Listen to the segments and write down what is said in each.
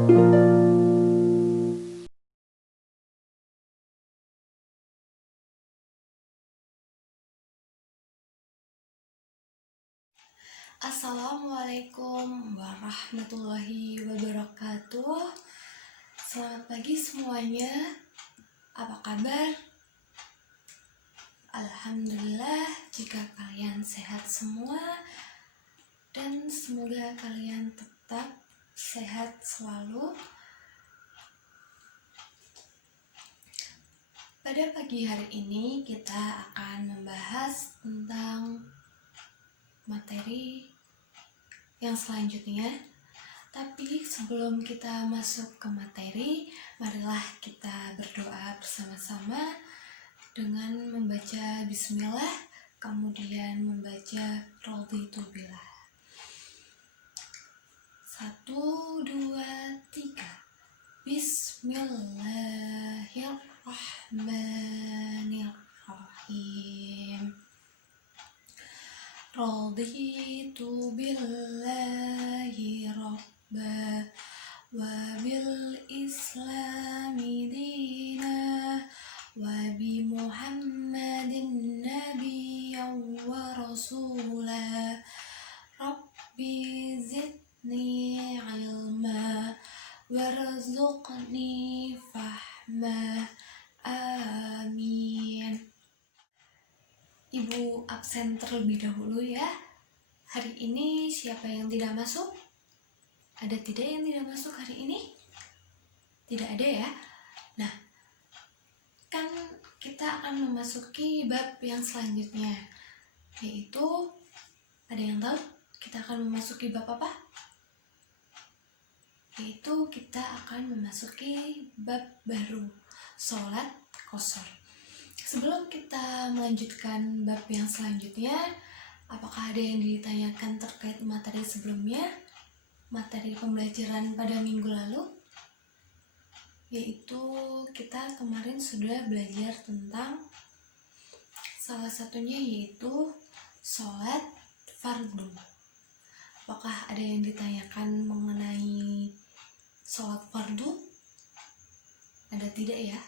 Assalamualaikum warahmatullahi wabarakatuh. Selamat pagi semuanya. Apa kabar? Alhamdulillah jika kalian sehat semua, dan semoga kalian tetap sehat selalu. Pada pagi hari ini kita akan membahas tentang materi yang selanjutnya. Tapi sebelum kita masuk ke materi, marilah kita berdoa bersama-sama dengan membaca bismillah, kemudian membaca raditu billah. 1, 2, 3. Bismillahirrahmanirrahim. Raditu billahi rabba wa bil islami dina wa bi muhammadin nabiyyan wa rasula. Rabbi zidni ilma warzuqni fahma. Amin. Ibu absen terlebih dahulu ya. Hari ini siapa yang tidak masuk? Ada tidak yang tidak masuk hari ini? Tidak ada ya. Nah, kan kita akan memasuki bab yang selanjutnya, yaitu, ada yang tahu kita akan memasuki bab apa? Yaitu kita akan memasuki bab baru, sholat qashar. Sebelum kita melanjutkan bab yang selanjutnya, apakah ada yang ditanyakan terkait materi sebelumnya, materi pembelajaran pada minggu lalu? Yaitu kita kemarin sudah belajar tentang salah satunya yaitu sholat fardu. Apakah ada yang ditanyakan mengenai sholat fardu? Ada tidak ya?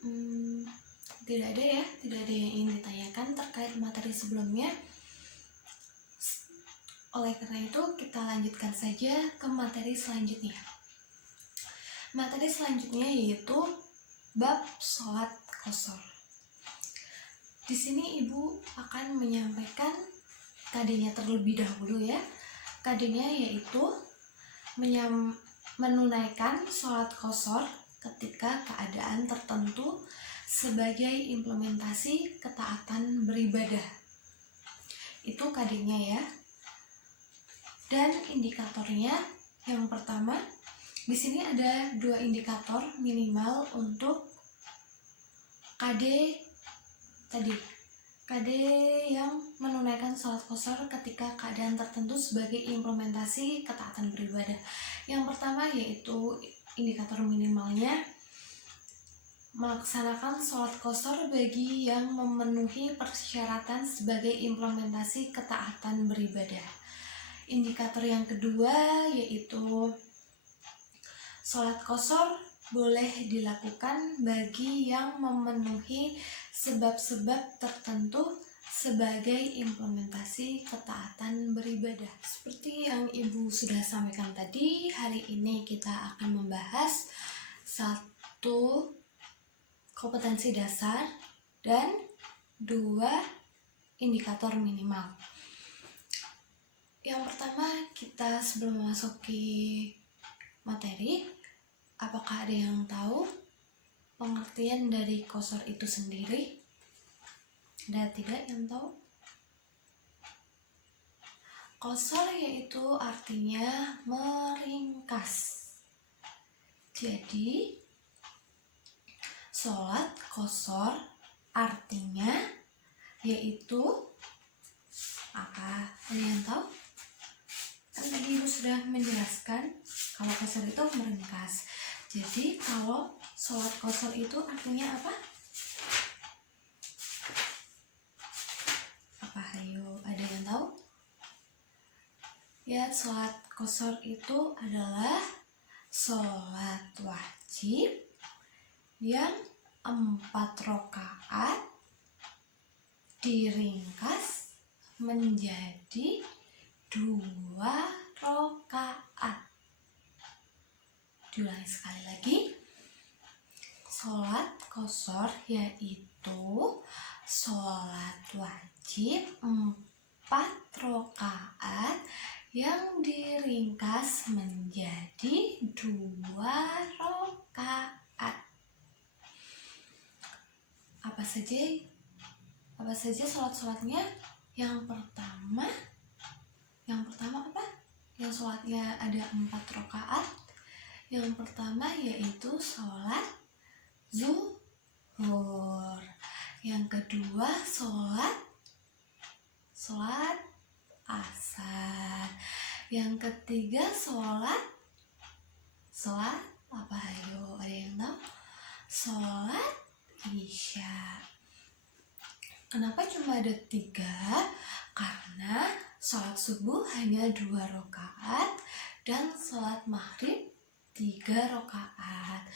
Tidak ada ya, tidak ada yang ingin ditanyakan terkait materi sebelumnya. Oleh karena itu kita lanjutkan saja ke materi selanjutnya. Materi selanjutnya yaitu bab sholat qashar. Di sini ibu akan menyampaikan KD-nya terlebih dahulu ya. KD-nya yaitu menunaikan sholat qashar ketika keadaan tertentu sebagai implementasi ketaatan beribadah. Itu KD-nya ya. Dan indikatornya yang pertama, di sini ada 2 indikator minimal untuk KD tadi. KD yang menunaikan sholat qashar ketika keadaan tertentu sebagai implementasi ketaatan beribadah. Yang pertama yaitu indikator minimalnya melaksanakan sholat qashar bagi yang memenuhi persyaratan sebagai implementasi ketaatan beribadah. Indikator yang kedua yaitu sholat qashar boleh dilakukan bagi yang memenuhi sebab-sebab tertentu sebagai implementasi ketaatan beribadah. Seperti yang ibu sudah sampaikan tadi, hari ini kita akan membahas 1 kompetensi dasar dan 2 indikator minimal. Yang pertama, kita sebelum memasuki materi, apakah ada yang tahu pengertian dari qashar itu sendiri? Ada tidak yang tahu? Qashar yaitu artinya meringkas. Jadi sholat qashar artinya yaitu apa? Ada yang tahu? Kan tadi ibu sudah menjelaskan kalau qashar itu meringkas. Jadi kalau sholat qashar itu artinya apa? Apa? Ayo, ada yang tahu? Ya, sholat qashar itu adalah sholat wajib yang 4 rakaat diringkas menjadi 2 rakaat. Diulangi sekali lagi. Sholat qashar yaitu sholat wajib 4 rakaat yang diringkas menjadi 2 rakaat. Apa saja sholat-sholatnya? Yang pertama apa? Yang sholatnya ada 4 rakaat. Yang pertama yaitu sholat zuhur. Yang kedua sholat asar. Yang ketiga sholat apa? Ayo, ada yang tahu? Sholat isya. Kenapa cuma ada 3? Karena sholat subuh hanya 2 rakaat dan sholat maghrib 3 rakaat.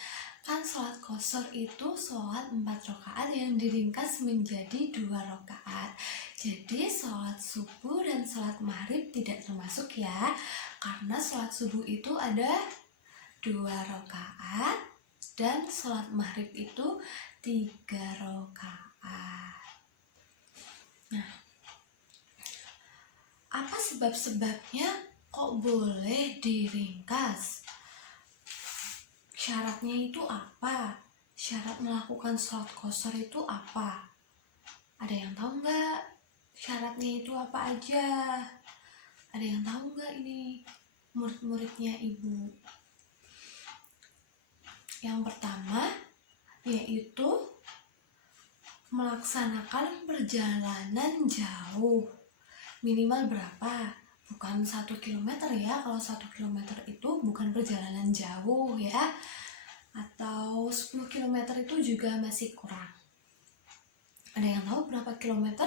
Kan sholat qashar itu sholat 4 rakaat yang diringkas menjadi 2 rakaat. Jadi sholat subuh dan sholat maghrib tidak termasuk ya, karena sholat subuh itu ada 2 rakaat dan sholat maghrib itu 3 rakaat. Nah, apa sebab-sebabnya kok boleh diringkas? Syaratnya itu apa? Syarat melakukan sholat qashar itu apa? Ada yang tahu nggak? Syaratnya itu apa aja? Ada yang tahu nggak ini? Murid-muridnya ibu. Yang pertama yaitu melaksanakan perjalanan jauh. Minimal berapa? Bukan 1 km ya. Kalau 1 km itu bukan perjalanan jauh ya. Atau 10 km itu juga masih kurang. Ada yang tahu berapa kilometer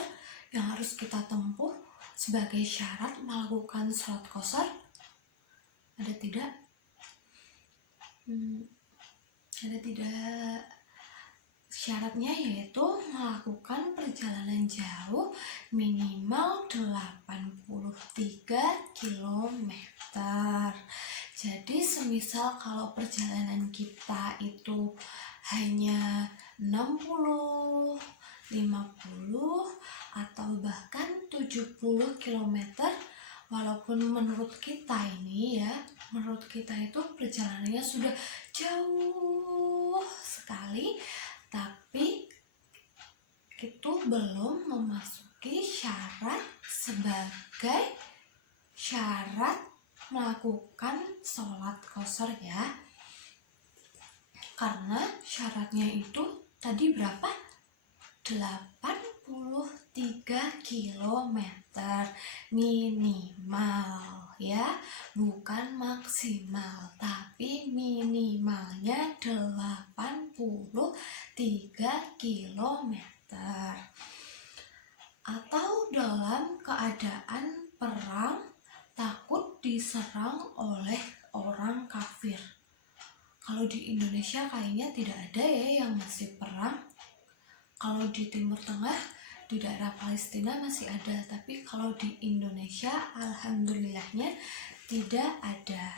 yang harus kita tempuh sebagai syarat melakukan sholat qashar? Ada tidak? Ada tidak? Syaratnya yaitu melakukan perjalanan jauh minimal 83 km. Jadi semisal kalau perjalanan kita itu hanya 60, 50 atau bahkan 70 km, walaupun menurut kita itu perjalanannya sudah jauh sekali, tapi itu belum memasuki syarat sebagai syarat melakukan sholat qashar ya. Karena syaratnya itu tadi berapa? 83 km minimal ya, bukan maksimal, tapi minimalnya 83 km. Atau dalam keadaan perang, takut diserang oleh orang kafir. Kalau di Indonesia kayaknya tidak ada ya yang masih perang. Kalau di Timur Tengah, di daerah Palestina masih ada, tapi kalau di Indonesia alhamdulillahnya tidak ada.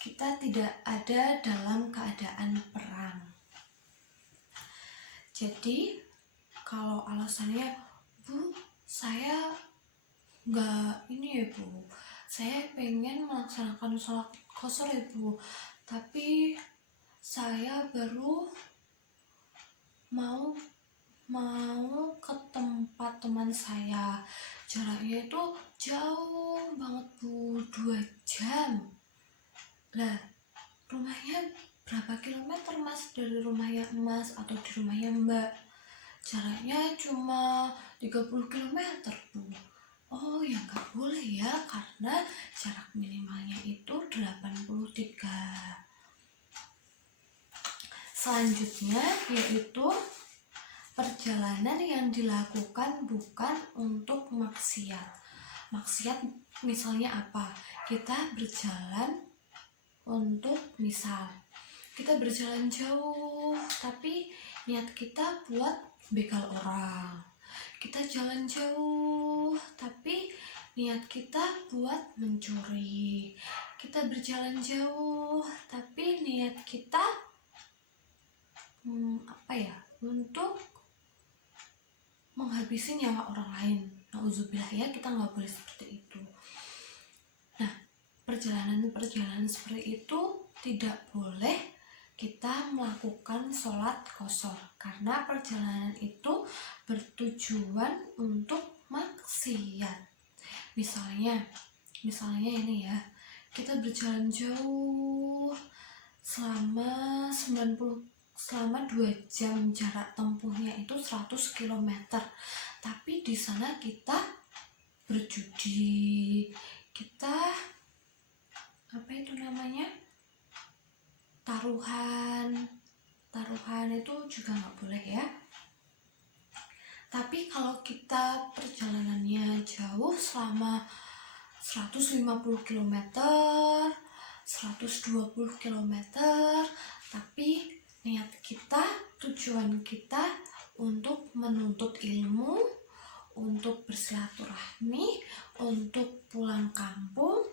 Kita tidak ada dalam keadaan perang. Jadi kalau alasannya, Bu, saya nggak ini ya Bu, saya pengen melaksanakan sholat qashar ya Bu, tapi saya baru mau ke tempat teman saya, jaraknya itu jauh banget Bu, 2 jam. Lah, rumahnya berapa kilometer Mas dari rumahnya Mas atau di rumahnya Mbak? Jaraknya cuma 30 km Bu. Oh ya nggak boleh ya, karena jarak minimalnya itu 83. Selanjutnya yaitu perjalanan yang dilakukan bukan untuk maksiat. maksiat misalnya apa? Kita berjalan untuk kita berjalan jauh tapi niat kita buat begal orang. Kita jalan jauh tapi niat kita buat mencuri. Kita berjalan jauh tapi niat kita untuk menghabisi nyawa orang lain. Nauzubillah ya, kita nggak boleh seperti itu. Nah, perjalanan seperti itu tidak boleh kita melakukan sholat qashar, karena perjalanan itu bertujuan untuk maksiat. Misalnya ini ya, kita berjalan jauh selama 2 jam, jarak tempuhnya itu 100 km. Tapi di sana kita berjudi, kita taruhan itu juga nggak boleh ya. Tapi kalau kita perjalanannya jauh selama 150 km, 120 km, tapi niat kita, tujuan kita untuk menuntut ilmu, untuk bersilaturahmi, untuk pulang kampung,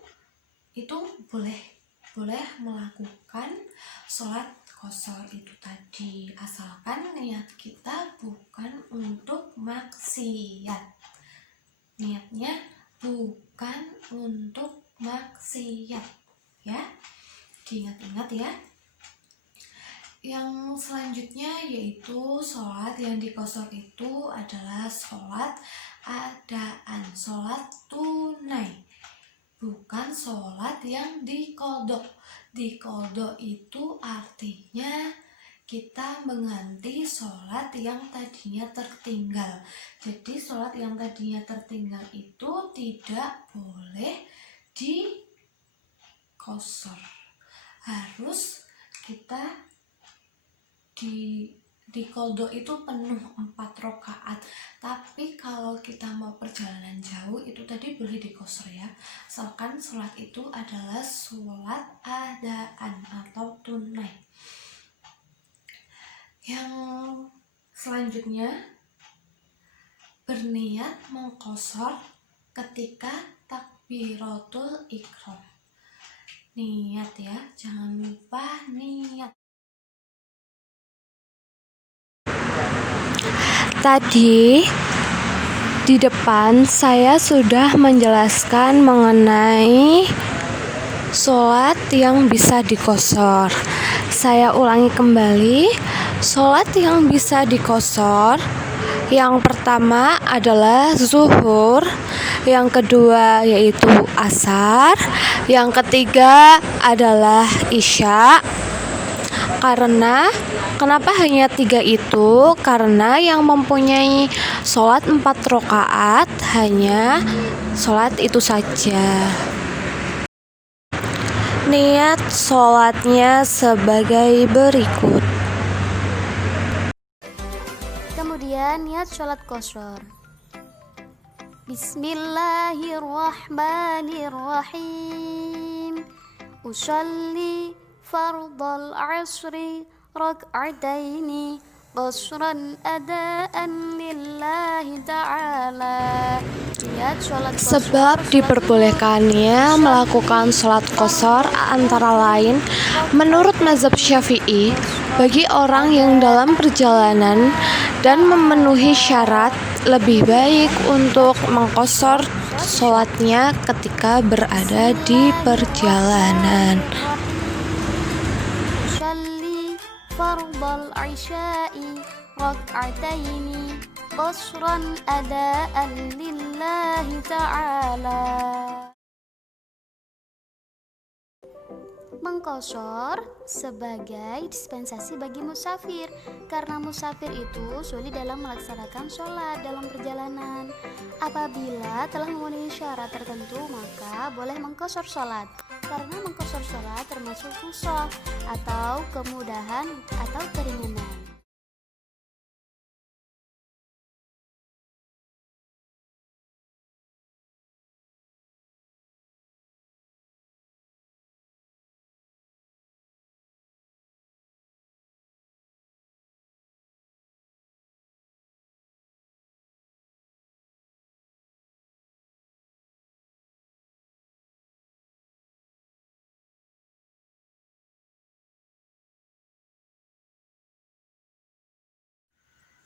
itu boleh melakukan sholat qashar itu tadi, asalkan niat kita bukan untuk maksiat. Niatnya bukan untuk maksiat ya, diingat-ingat ya. Yang selanjutnya yaitu sholat yang diqashar itu adalah sholat adaan, sholat tunai, bukan sholat yang diqodho. Diqodho itu artinya kita mengganti sholat yang tadinya tertinggal. Jadi sholat yang tadinya tertinggal itu tidak boleh diqashar, harus kita di qodho itu penuh 4 rakaat. Tapi kalau kita mau perjalanan jauh itu tadi boleh diqashar ya, asalkan sholat itu adalah sholat adaan atau tunai. Yang selanjutnya, berniat mengqashar ketika takbiratul ihram. Niat ya, jangan lupa niat. Tadi di depan saya sudah menjelaskan mengenai sholat yang bisa diqashar. Saya ulangi kembali, sholat yang bisa diqashar yang pertama adalah zuhur, yang kedua yaitu asar, yang ketiga adalah isya. Kenapa hanya 3 itu? Karena yang mempunyai sholat 4 rakaat hanya sholat itu saja. Niat sholatnya sebagai berikut. Kemudian niat sholat qashar. Bismillahirrahmanirrahim. Usalli fardal asri rak'ataini qashran adaan lillahi ta'ala. Sebab diperbolehkannya melakukan sholat qashar antara lain menurut mazhab Syafi'i bagi orang yang dalam perjalanan dan memenuhi syarat, lebih baik untuk mengqashar sholatnya ketika berada di perjalanan. Fardal isya'i rak'ataini qashran adaan lillahi ta'ala. Mengqashar sebagai dispensasi bagi musafir, karena musafir itu sulit dalam melaksanakan sholat dalam perjalanan. Apabila telah memenuhi syarat tertentu, maka boleh mengqashar sholat, karena mengqashar sholat termasuk rukhsah atau kemudahan atau keringanan.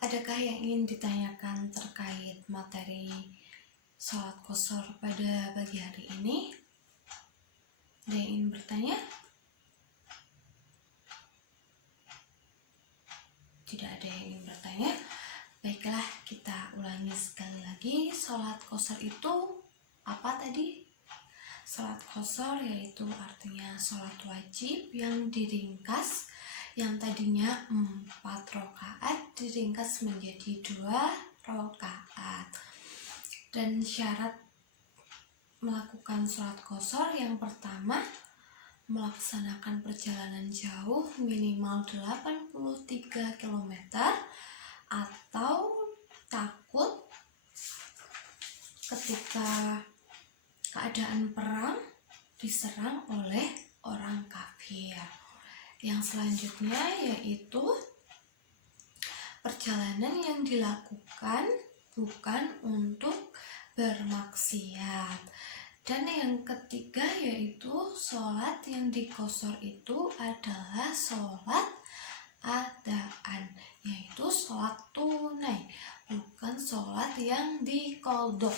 adakah yang ingin ditanyakan terkait materi sholat qashar pada pagi hari ini? Ada yang ingin bertanya? Tidak ada yang ingin bertanya. Baiklah, kita ulangi sekali lagi. Sholat qashar itu apa tadi? Sholat qashar yaitu artinya sholat wajib yang diringkas, yang tadinya 4 rakaat diringkas menjadi 2 rakaat. Dan syarat melakukan sholat qashar yang pertama, melaksanakan perjalanan jauh minimal 83 km atau takut ketika keadaan perang diserang oleh orang kafir. Yang selanjutnya yaitu perjalanan yang dilakukan bukan untuk bermaksiat. Dan yang ketiga yaitu sholat yang diqashar itu adalah sholat adaan, yaitu sholat tunai, bukan sholat yang diqadha.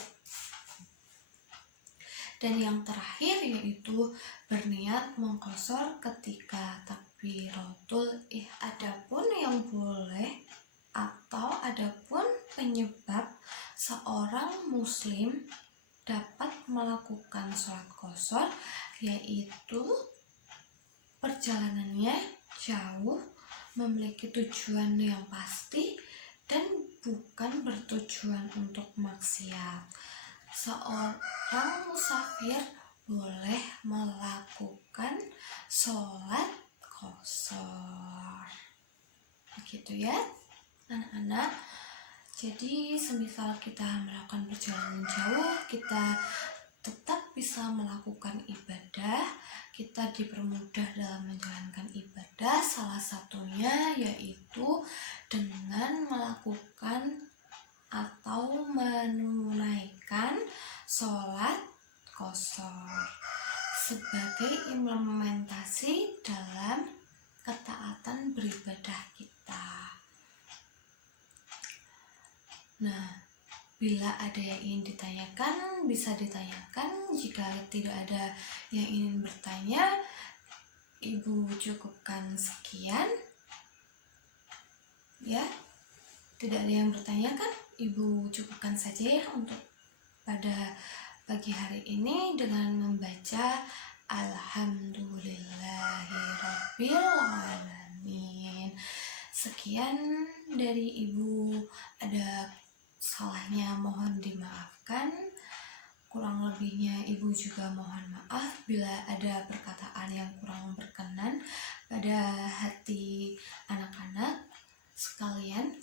Dan yang terakhir yaitu berniat mengqashar ketika takbiratul ihram. Adapun yang boleh atau adapun penyebab seorang muslim dapat melakukan sholat qashar yaitu perjalanannya jauh, memiliki tujuan yang pasti, dan bukan bertujuan untuk maksiat. Seorang musafir boleh melakukan sholat qashar. Begitu ya anak-anak. Jadi semisal kita melakukan perjalanan jauh, kita tetap bisa melakukan ibadah, kita dipermudah dalam menjalankan ibadah, salah satunya yaitu dengan melakukan atau menunaikan sholat qashar sebagai implementasi dalam ketaatan beribadah kita. Nah, bila ada yang ingin ditanyakan, bisa ditanyakan. Jika tidak ada yang ingin bertanya, Ibu cukupkan sekian. Ya, tidak ada yang bertanya kan? Ibu cukupkan saja ya untuk pada pagi hari ini dengan membaca Alhamdulillahirrabbilalamin. Sekian dari Ibu, ada salahnya mohon dimaafkan, kurang lebihnya Ibu juga mohon maaf bila ada perkataan yang kurang berkenan pada hati anak-anak sekalian.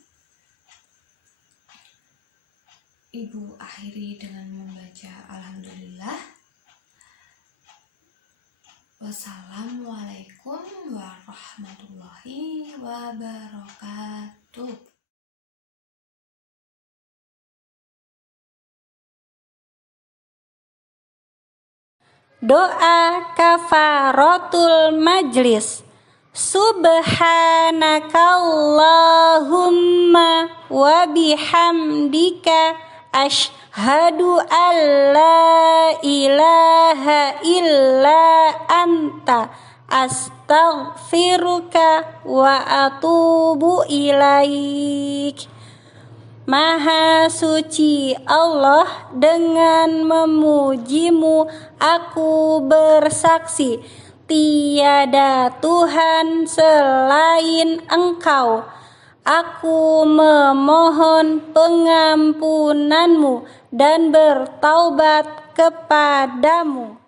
Ibu akhiri dengan membaca Alhamdulillah. Wassalamualaikum warahmatullahi wabarakatuh. Doa kafaratul majlis. Subhanakallahumma wa bihamdika asyhadu an la ilaha illa anta astaghfiruka wa atubu ilaik. Maha suci Allah, dengan memujimu aku bersaksi tiada Tuhan selain Engkau. Aku memohon pengampunanmu dan bertaubat kepadamu.